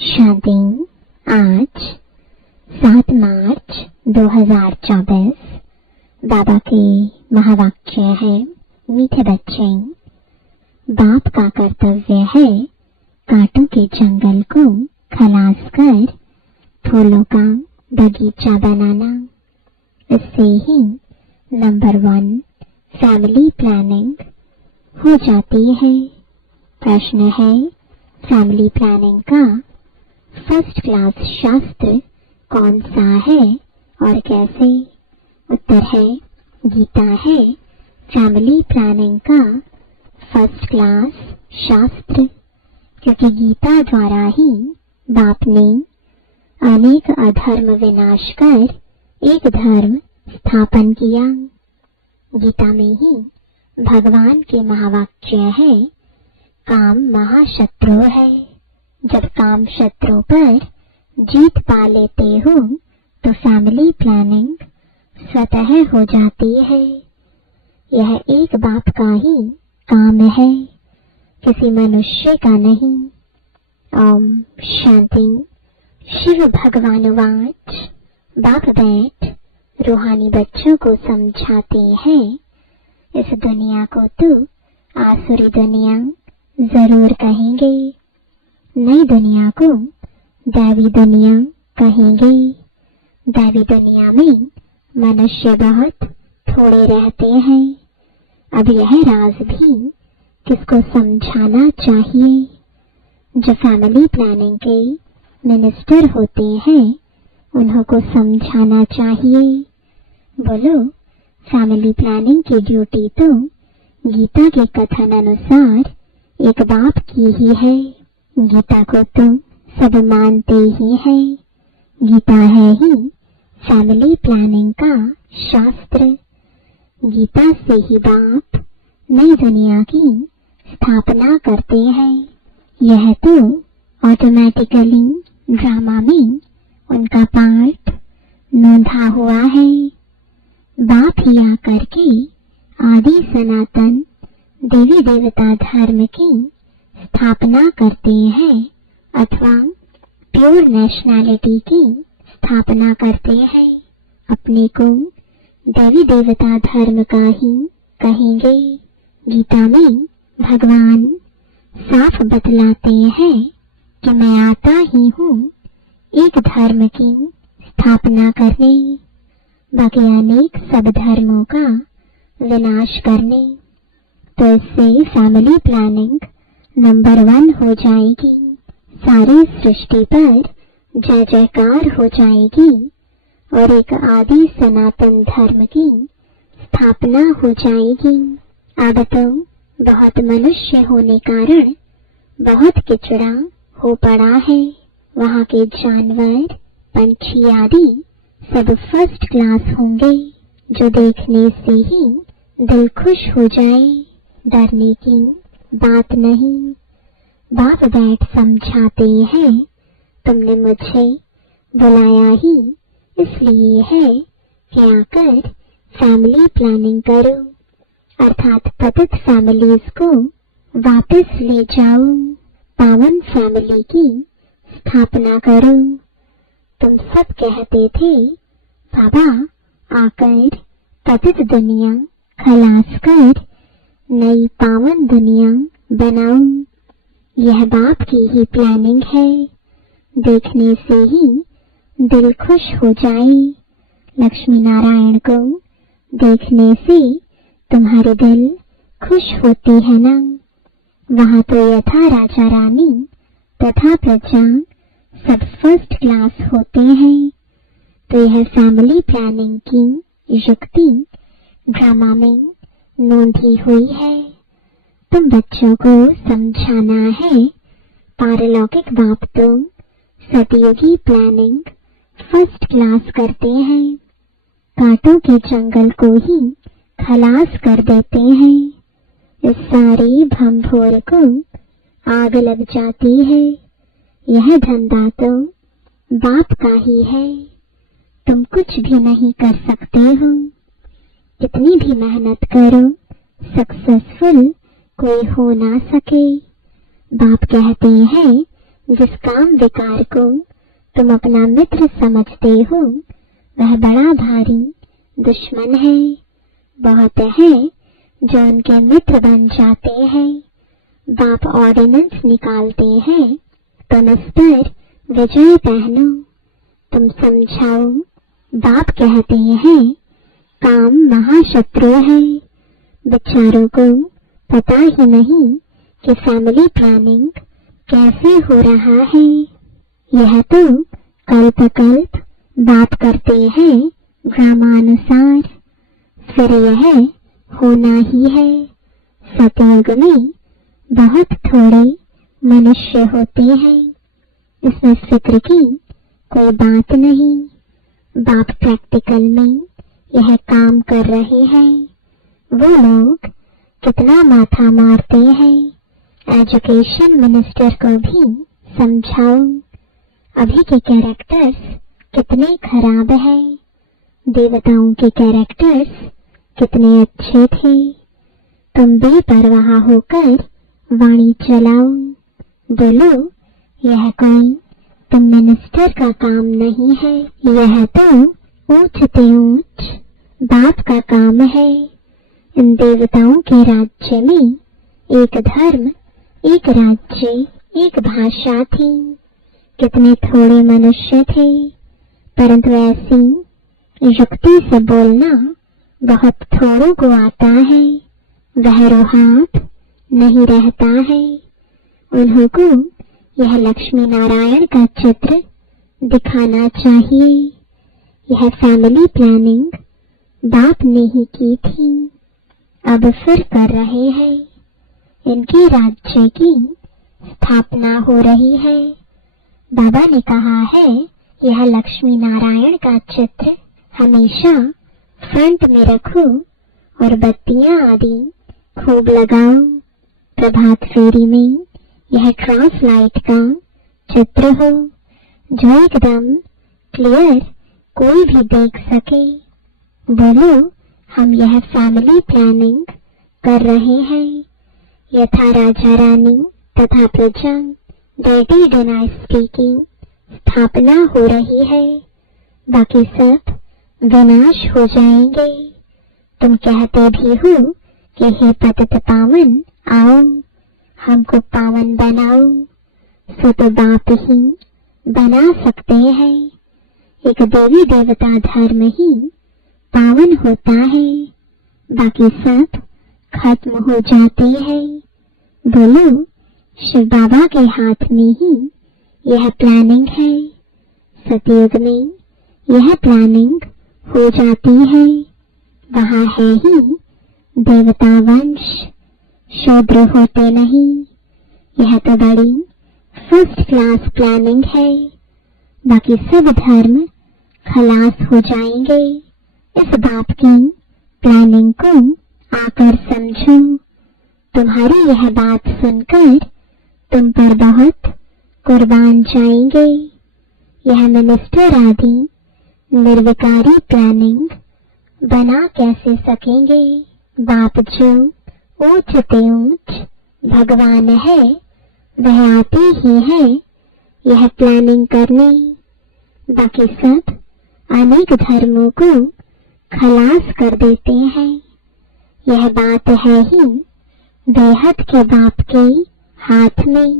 शादी आज 7 मार्च 2024। बाबा के महावाक्य है, मीठे बच्चे, बाप का कर्तव्य है कांटों के जंगल को खलास कर फूलों का बगीचा बनाना। इससे ही नंबर 1 फैमिली प्लानिंग हो जाती है। प्रश्न है, फैमिली प्लानिंग का फर्स्ट क्लास शास्त्र कौन सा है और कैसे? उत्तर है, गीता है फैमिली प्लानिंग का फर्स्ट क्लास शास्त्र, क्योंकि गीता द्वारा ही बाप ने अनेक अधर्म विनाश कर एक धर्म स्थापन किया। गीता में ही भगवान के महावाक्य है, काम महाशत्रु है। जब काम शत्रु पर जीत पा लेते हो तो फैमिली प्लानिंग स्वतः हो जाती है। यह एक बाप का ही काम है, किसी मनुष्य का नहीं। ओम शांति। शिव भगवान वाच। बाप बैठ रूहानी बच्चों को समझाते हैं, इस दुनिया को तो आसुरी दुनिया जरूर कहेंगे, नई दुनिया को दैवी दुनिया कहेंगे। दैवी दुनिया में मनुष्य बहुत थोड़े रहते हैं। अब यह राज भी किसको समझाना चाहिए? जो फैमिली प्लानिंग के मिनिस्टर होते हैं उन्हों को समझाना चाहिए। बोलो, फैमिली प्लानिंग की ड्यूटी तो गीता के कथन अनुसार एक बाप की ही है। गीता को तो सब मानते ही हैं। गीता है ही फैमिली प्लानिंग का शास्त्र। गीता से ही बाप नई दुनिया की स्थापना करते हैं। यह तो ऑटोमेटिकली ड्रामा में उनका पार्ट नोंधा हुआ है। बाप ही आकर के आदि सनातन देवी देवता धर्म की स्थापना करते हैं अथवा प्योर नेशनैलिटी की स्थापना करते हैं। अपने को देवी देवता धर्म का ही कहेंगे। गीता में भगवान साफ बतलाते हैं कि मैं आता ही हूँ एक धर्म की स्थापना करने, बाकी अनेक सब धर्मों का विनाश करने। तो इससे फैमिली प्लानिंग नंबर 1 हो जाएगी। सारी सृष्टि पर जय जयकार हो जाएगी और एक आदि सनातन धर्म की स्थापना हो जाएगी। अब तो बहुत मनुष्य होने कारण बहुत किचड़ा हो पड़ा है। वहाँ के जानवर, पंछी आदि सब फर्स्ट क्लास होंगे, जो देखने से ही दिल खुश हो जाए। डरने की बात नहीं। बाप बैठ समझाते हैं, तुमने मुझे बुलाया ही इसलिए है कि आकर फैमिली प्लानिंग करो, अर्थात पतित फैमिलीज को वापस ले जाओ, पावन फैमिली की स्थापना करो। तुम सब कहते थे, बाबा आकर पतित दुनिया खलास कर नई पावन दुनिया बनाओ। यह बाप की ही प्लानिंग है। देखने से ही दिल खुश हो जाए। लक्ष्मी नारायण को देखने से तुम्हारे दिल खुश होती है ना? वहाँ तो यथा राजा रानी तथा प्रजा सब फर्स्ट क्लास होते हैं। तो यह फैमिली प्लानिंग की युक्ति ड्रामा में नोंधी हुई है। तुम बच्चों को समझाना है, पारलौकिक बाप तो सतयुगी प्लानिंग फर्स्ट क्लास करते हैं। कांटों के जंगल को ही खलास कर देते हैं। इस सारे भंभोर को आग लग जाती है। यह धंधा तो बाप का ही है। तुम कुछ भी नहीं कर सकते हो। कितनी भी मेहनत करो, सक्सेसफुल कोई हो ना सके। बाप कहते हैं जिस काम विकार को तुम अपना मित्र समझते हो वह बड़ा भारी दुश्मन है। बहुत है जो उनके मित्र बन जाते हैं। बाप ऑर्डिनेंस निकालते हैं, तुम इस पर विजय पहनो। तुम समझाओ, बाप कहते हैं काम महाशत्रु है। बेचारों को पता ही नहीं कि फैमिली प्लानिंग कैसे हो रहा है। यह तो कल्प कल्प बाप करते हैं ग्रामानुसार, फिर यह होना ही है। सतयुग में बहुत थोड़े मनुष्य होते हैं, इसमें फिक्र की कोई बात नहीं। बाप प्रैक्टिकल में यह काम कर रहे हैं। वो लोग कितना माथा मारते हैं। एजुकेशन मिनिस्टर को भी समझाओ, अभी के कैरेक्टर्स कितने खराब हैं। देवताओं के कैरेक्टर्स कितने अच्छे थे। तुम बेपरवाह होकर वाणी चलाओ, बोलो यह कोई तुम मिनिस्टर का काम नहीं है, यह तो ऊंच से ऊंच बाप का काम है। इन देवताओं के राज्य में एक धर्म, एक राज्य, एक भाषा थी। कितने थोड़े मनुष्य थे, परंतु ऐसी युक्ति से बोलना बहुत थोड़ों को आता है। वह रोहात नहीं रहता है। उन्हों को यह लक्ष्मी नारायण का चित्र दिखाना चाहिए। यह फैमिली प्लानिंग बाप ने ही की थी, अब फिर कर रहे हैं। इनके राज्य की स्थापना हो रही है। बाबा ने कहा है यह लक्ष्मी नारायण का चित्र हमेशा फ्रंट में रखो और बत्तियां आदि खूब लगाओ। प्रभात फेरी में यह क्रॉस लाइट का चित्र हो जो एकदम क्लियर कोई भी देख सके। बोलो हम यह फैमिली प्लानिंग कर रहे हैं। यथा राजा रानी तथा प्रजा डेटी डायनेस्टी की स्थापना हो रही है। बाकी सब विनाश हो जाएंगे। तुम कहते भी हो कि हे पतित पावन आओ हमको पावन बनाओ, सो तो बाप ही बना सकते हैं। एक देवी देवता धर्म ही पावन होता है, बाकी सब खत्म हो जाते हैं। बोलो शिव बाबा के हाथ में ही यह प्लानिंग है। सतयुग में यह प्लानिंग हो जाती है। वहाँ है ही देवता वंश, शूद्र होते नहीं। यह तो बड़ी फर्स्ट क्लास प्लानिंग है। बाकी सब धर्म खलास हो जाएंगे। इस बाप की प्लानिंग को आकर समझो। तुम्हारी यह बात सुनकर तुम पर बहुत कुर्बान जाएंगे। यह मिनिस्टर आदि निर्विकारी प्लानिंग बना कैसे सकेंगे। बाप जो ऊंच से ऊंच भगवान है वह आते ही है यह प्लानिंग करने। बाकी सब अनेक धर्मों को खलास कर देते हैं। यह बात है ही बेहद के बाप के हाथ में।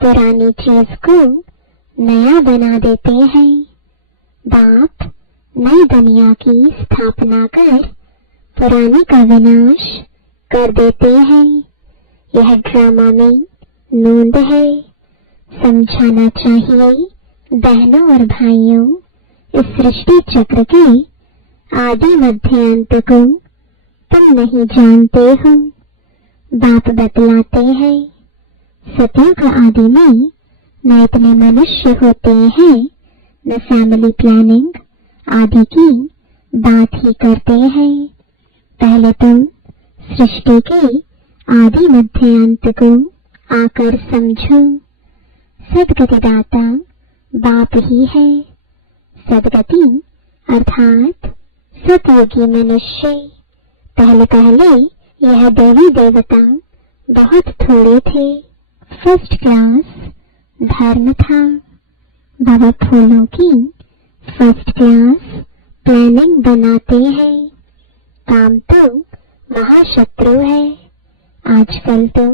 पुरानी चीज को नया बना देते हैं। बाप नई दुनिया की स्थापना कर पुरानी का विनाश कर देते हैं। यह ड्रामा में नोंद है। समझाना चाहिए बहनों और भाइयों, इस सृष्टि चक्र के आदि मध्य अंत को तुम नहीं जानते हो। बाप बतलाते हैं सतयुग आदि में न इतने मनुष्य होते हैं, न फैमिली प्लानिंग आदि की बात ही करते हैं। पहले तुम सृष्टि के आदि मध्य अंत को आकर समझो। सदगतिदाता बाप ही है। सदगति अर्थात सतयुगी मनुष्य। पहले पहले यह देवी देवता बहुत थोड़े थे। फर्स्ट क्लास धर्म था। बाबा फूलों की फर्स्ट क्लास प्लानिंग बनाते हैं। काम तो महाशत्रु है। आजकल तो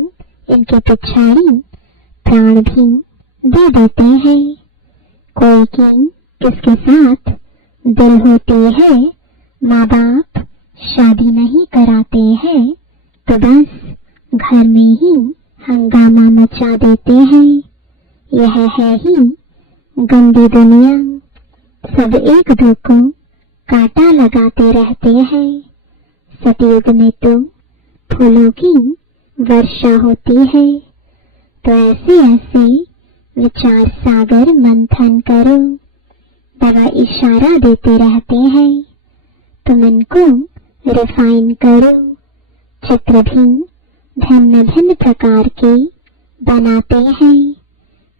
इनके पिछाड़ी प्राण भी दे देते हैं। कोई की किसके साथ दिल होती है, माँ बाप शादी नहीं कराते हैं तो बस घर में ही हंगामा मचा देते हैं। यह है ही गंदी दुनिया। सब एक दो को कांटा लगाते रहते हैं। सतयुग में तो फूलों की वर्षा होती है। तो ऐसे ऐसे विचार सागर मंथन करो। बाबा इशारा देते रहते हैं, तुम इनको रिफाइन करो। चित्र भी भिन्न भिन्न प्रकार के बनाते हैं।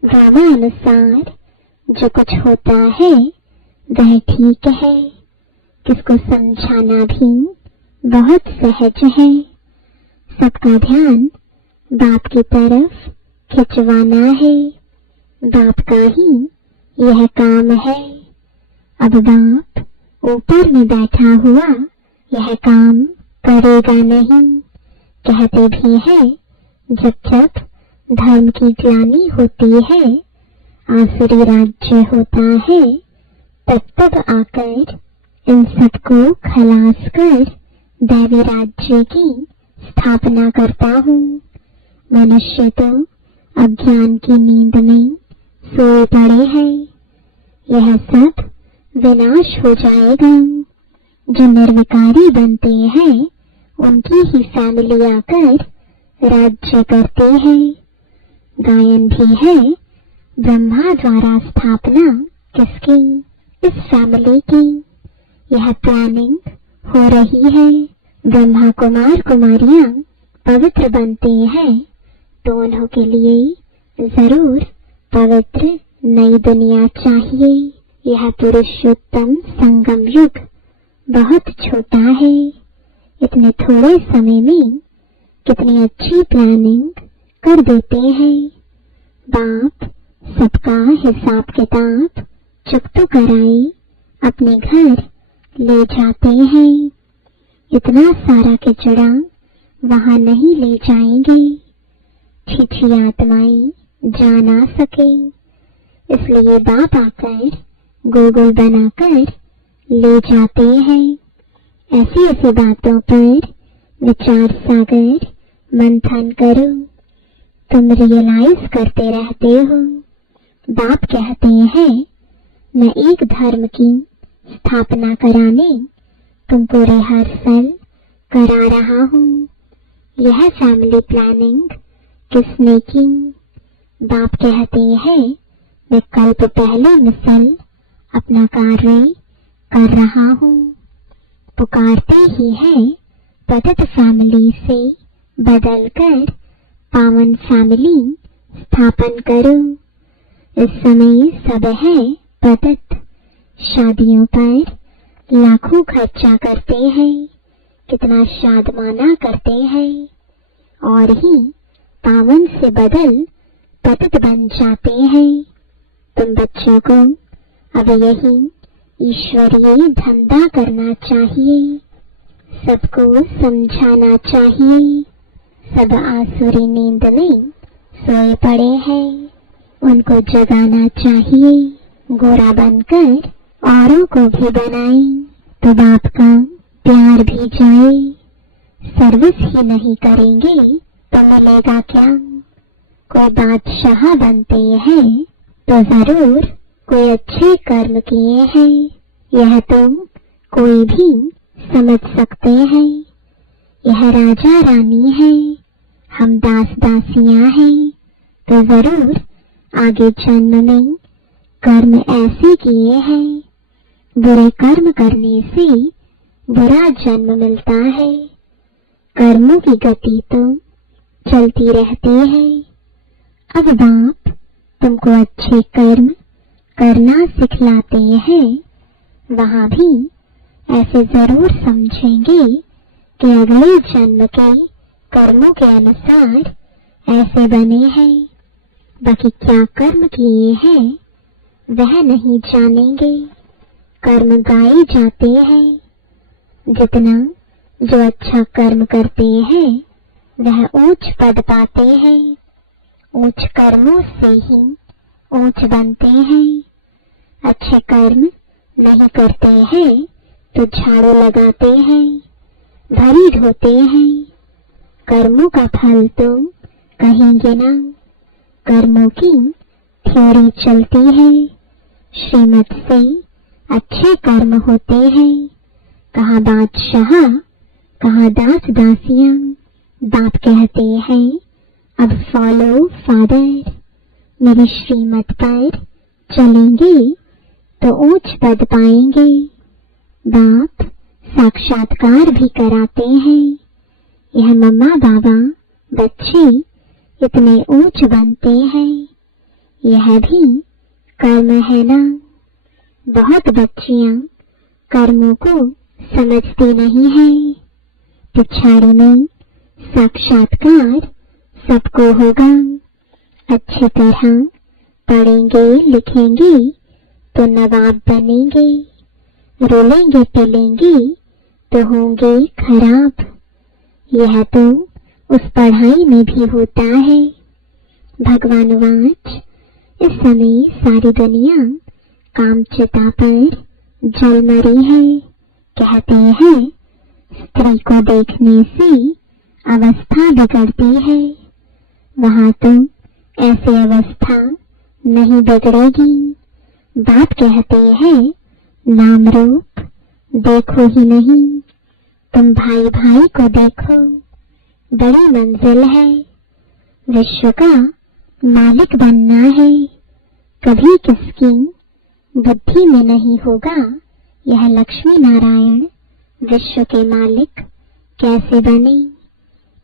ड्रामानुसार जो कुछ होता है वह ठीक है। किसको समझाना भी बहुत सहज है। सबका ध्यान बाप की तरफ खिंचवाना है। बाप का ही यह काम है। अब बाप ऊपर में बैठा हुआ यह काम करेगा नहीं। कहते भी है, जब जब धर्म की ग्लानि होती है, आसुरी राज्य होता है, तब तब आकर इन सबको खलास कर दैवी राज्य की स्थापना करता हूँ। मनुष्य तो अज्ञान की नींद में सोए पड़े हैं। यह सब विनाश हो जाएगा। जो निर्विकारी बनते हैं उनकी ही फैमिली आकर राज्य करते हैं। गायन भी है, ब्रह्मा द्वारा स्थापना किसकी? इस फैमिली की। यह प्लानिंग हो रही है। ब्रह्मा कुमार कुमारियां पवित्र बनते हैं तो उन्हों के लिए जरूर पवित्र नई दुनिया चाहिए। यह पुरुषोत्तम संगम युग बहुत छोटा है। इतने थोड़े समय में कितनी अच्छी प्लानिंग कर देते हैं। बाप सबका हिसाब किताब चुप तो कराए अपने घर ले जाते हैं। इतना सारा कचरा वहां नहीं ले जाएंगे। छिछी आत्माएं जा ना सके, इसलिए बाप आकर गोगुल बनाकर ले जाते हैं। ऐसी ऐसी बातों पर विचार सागर मंथन करो। तुम रियलाइज करते रहते हो। बाप कहते हैं, मैं एक धर्म की स्थापना कराने तुमको रिहर्सल करा रहा हूँ। यह फैमिली प्लानिंग किसने की? बाप कहते हैं, मैं कल्प पहले मिसल अपना कार्य कर रहा हूँ। पुकारते ही है पतित फैमिली से बदलकर पावन फैमिली स्थापन करो। इस समय सब है पतित। शादियों पर लाखों खर्चा करते हैं, कितना शादमाना करते हैं और ही पावन से बदल पतित बन जाते हैं। तुम बच्चों को अब यही ईश्वरीय धंधा करना चाहिए। सबको समझाना चाहिए। सब आसुरी नींद में सोए पड़े हैं, उनको जगाना चाहिए। गोरा बनकर औरों को भी बनाए तो बाप का प्यार भी जाए। सर्विस ही नहीं करेंगे तो मिलेगा क्या? कोई बादशाह बनते हैं तो जरूर कोई अच्छे कर्म किए हैं। यह तो कोई भी समझ सकते हैं। यह राजा रानी है, हम दास दासियां हैं तो जरूर आगे जन्म में कर्म ऐसे किए हैं। बुरे कर्म करने से बुरा जन्म मिलता है। कर्मों की गति तो चलती रहती है। अब बाप तुमको अच्छे कर्म करना सिखलाते हैं। वहां भी ऐसे जरूर समझेंगे कि अगले जन्म के कर्मों के अनुसार ऐसे बने हैं। बाकी क्या कर्म किए हैं वह नहीं जानेंगे। कर्म गाए जाते हैं, जितना जो अच्छा कर्म करते हैं वह ऊंच पद पाते हैं। ऊंच कर्मों से ही ऊंच बनते हैं। अच्छे कर्म नहीं करते हैं तो झाड़ू लगाते हैं, भरी ढोते हैं। कर्मों का फल तुम कहेंगे ना। कर्मों की थ्योरी चलती है, श्रीमत से अच्छे कर्म होते हैं। कहाँ बादशाह, कहाँ दास दासियां। बाप कहते हैं अब फॉलो फादर। मेरी श्रीमत पर चलेंगे तो ऊंच पद पाएंगे। बाप साक्षात्कार भी कराते हैं। यह मम्मा बाबा बच्चे इतने ऊंच बनते हैं, यह भी कर्म है ना। बहुत बच्चियां कर्मों को समझती नहीं है। पिछाड़ी में साक्षात्कार सबको होगा। अच्छी तरह पढ़ेंगे लिखेंगे तो नवाब बनेंगे। रोलेंगे पिलेंगे तो होंगे खराब। यह तो उस पढ़ाई में भी होता है। भगवान वाच इस समय सारी दुनिया कामचिता पर जल मरी है। कहते हैं स्त्री को देखने से अवस्था बिगड़ती है। वहां तो ऐसी अवस्था नहीं बिगड़ेगी। बाप कहते हैं नाम रूप देखो ही नहीं, तुम भाई भाई को देखो। बड़ी मंजिल है, विश्व का मालिक बनना है। कभी किसकी बुद्धि में नहीं होगा यह लक्ष्मी नारायण विश्व के मालिक कैसे बने।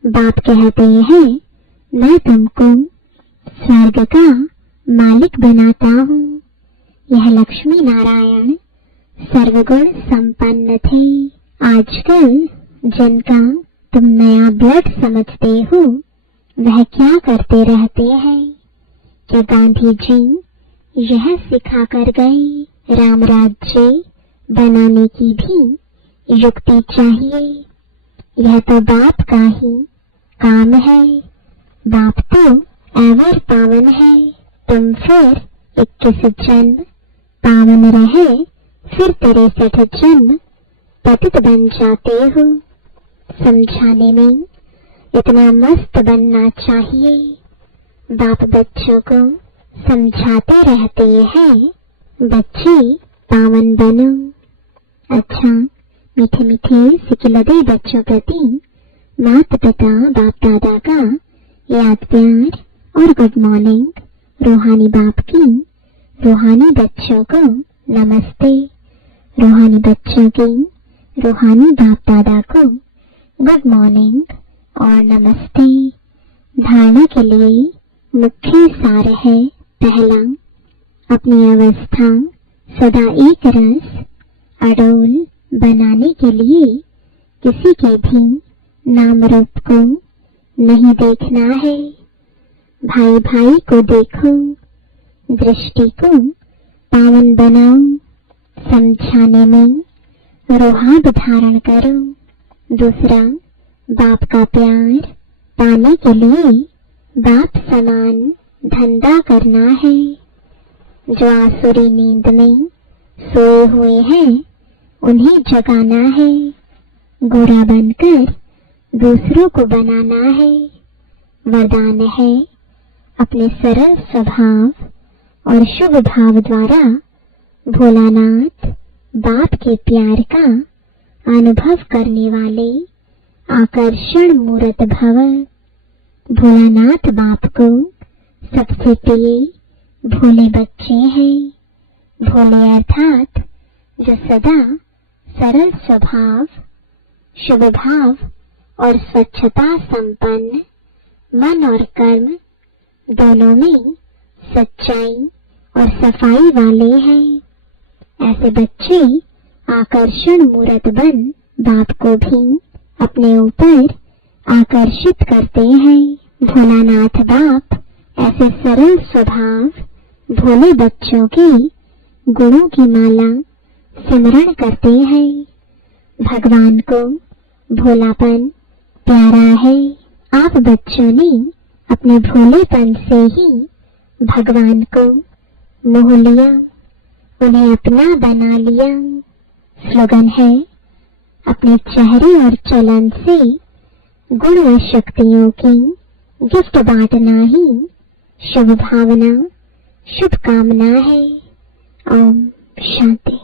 बाप कहते हैं मैं तुमको स्वर्ग का मालिक बनाता हूँ। यह लक्ष्मी नारायण सर्वगुण संपन्न थे। आजकल जिनका तुम नया ब्लड समझते हो वह क्या करते रहते हैं कि गांधी जी यह सिखा कर गए। राम राज्य बनाने की भी युक्ति चाहिए। यह तो बाप का ही काम है। बाप तो एवर पावन है। तुम फिर 21 जन्म पावन रहे, फिर 63 जन्म पतित बन जाते हो। समझाने में इतना मस्त बनना चाहिए। बाप बच्चों को समझाते रहते हैं बच्चे पावन बनो। अच्छा मीठे मीठे सिकिलदे बच्चों प्रति माता पिता बाप दादा का याद प्यार और गुड मॉर्निंग। रूहानी बाप की रूहानी बच्चों को नमस्ते। रूहानी बच्चों की रूहानी बाप दादा को गुड मॉर्निंग और नमस्ते। धारणा के लिए मुख्य सार है पहला, अपनी अवस्था सदा एक रस अडोल बनाने के लिए किसी के भी नाम रूप को नहीं देखना है। भाई भाई को देखो, दृष्टि को पावन बनाओ। समझाने में रूहाब धारण करो। दूसरा, बाप का प्यार पाने के लिए बाप समान धंधा करना है। जो आसुरी नींद में सोए हुए हैं उन्हें जगाना है। गोरा बनकर दूसरों को बनाना है। वरदान है अपने सरल स्वभाव और शुभ भाव द्वारा भोलानाथ बाप के प्यार का अनुभव करने वाले आकर्षण मूर्त भव। भोलानाथ बाप को सबसे प्रिय भोले बच्चे हैं। भोले अर्थात जो सदा सरल स्वभाव, शुभ भाव और स्वच्छता संपन्न, मन और कर्म दोनों में सच्चाई और सफाई वाले हैं। ऐसे बच्चे आकर्षण मूर्त बन बाप को भी अपने ऊपर आकर्षित करते हैं। भोलानाथ बाप ऐसे सरल स्वभाव भोले बच्चों की गुणों की माला सिमरण करते हैं। भगवान को भोलापन प्यारा है। आप बच्चों ने अपने भोलेपन से ही भगवान को मोह लिया, उन्हें अपना बना लिया। स्लोगन है, अपने चेहरे और चलन से गुण व शक्तियों की गिफ्ट बांटना ही शुभ भावना, शुभकामना है। ओम शांति।